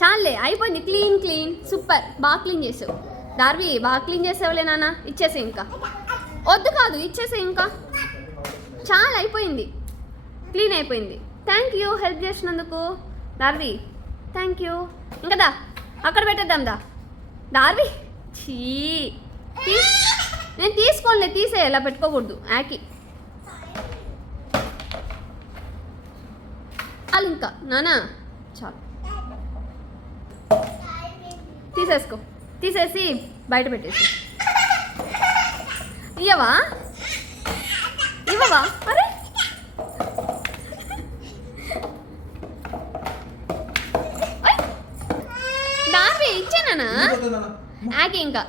చాలే అయిపోయింది. Clean clean super. బాగా క్లీన్ చేసావు డార్వి, బాగా క్లీన్ చేసావులే నాన్న. ఇచ్చేసే ఇంకా. వద్దు కాదు, ఇచ్చేసే ఇంకా. చాలా అయిపోయింది, క్లీన్ అయిపోయింది. థ్యాంక్ యూ హెల్ప్ చేసినందుకు డార్వి. Thank you. ఇంకా దా అక్కడ పెట్టేద్దాం. దా డార్వి. చీ నేను తీసుకోలే, తీసే ఇలా పెట్టుకోకూడదు. యాకి చాలు ఇంకా నానా, చాలు. తీసేసుకో, తీసేసి బయట పెట్టేసి. ఇవ్వవా ఇవ్వవా? అరే డార్వి ఇచ్చానా? యాకి ఇంకా.